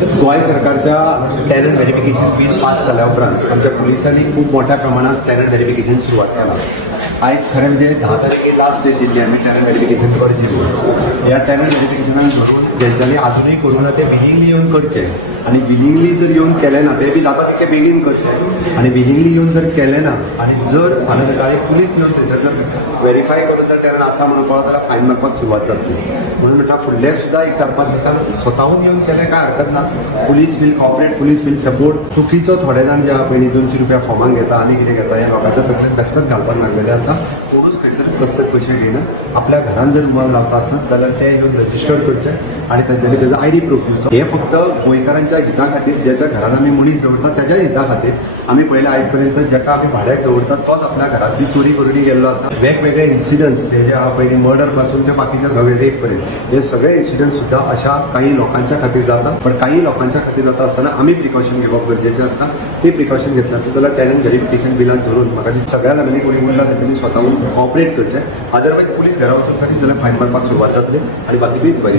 गोंय सरकारच्या tenant verification bill pass जाल्या उपरांत आमच्या पुलिसांनी खूब मोठ्या प्रमाणात टॅनंट व्हेरिफिकेशन सुरवात केला. आयज खरें म्हणजे 10 तारखेक लास्ट डेट दिल्ली आमी टॅनंट व्हेरिफिकेशन करचें म्हणून. ह्या टॅनंट व्हेरिफिकेशनान धरून जेंच्यांनी आजुनूय करूं ना ते विलिंगली येवन करचे आनी विलिंगली जर येवन केलें ना ते बी जाता तितके बेगीन करचे आनी विलिंगली येवन जर केलें ना आनी जर फाल्यां सकाळीं पुलीस येवन थंयसर जर व्हेरीफाय करून जर टॅनंट आसा म्हणून कळत जाल्यार फायन मारपाक सुरवात जातली. म्हणून म्हणटा फुडले सुद्दां एक 4-5 दिसान स्वताहून येवन केलें काय हरकत ना. Police will cooperate, police will support. चुकीचो थोडे जाण जे पयलीं 200 रुपया फॉर्माक घेता आनी कितें घेता हे लोकांच्या तकलेंत बेश्टच घालपाक लागलेले आसा. कोणूच खंयसर कसले पयशे घेयना. आपल्या घरान जर मन लावता आसत जाल्यार ते येवन रजिस्टर करचे आनी तांच्यांनी तेजो ID प्रूफ दिवचो. हे फक्त गोंयकारांच्या हिता खातीर, ज्याच्या घरान आमी मनीस दवरता त्याच्या हिता खातीर. आमी पयले आयज पर्यंत जेका आमी भाड्याक दवरतात तोच आपल्या घरांतली चोरी करून गेल्लो आसा. वेगवेगळे इन्सिडंट्स हे जे आहा पयलीं मर्डर पासून ते बाकीच्या सगळे रेप पर्यंत हे सगळे इन्सिडंट सुद्धा अशा काही लोकांच्या खातीर जाता. पण काही लोकांच्या खातीर जाता आसतना आमी प्रिकॉशन घेवप गरजेचें आसता. ते प्रिकॉशन घेतलें आसता जाल्यार टॅनंट व्हेरिफिकेशन बिलान धरून म्हाका दिसता सगळ्या जाणांनी कोणी उरला तेंच्यांनी स्वताहून कॉपरेट करचें. अदरवायज पुलीस घरा वचून करीत जाल्यार फायन मारपाक सुरवात जातली आनी बाकीचीच बरी.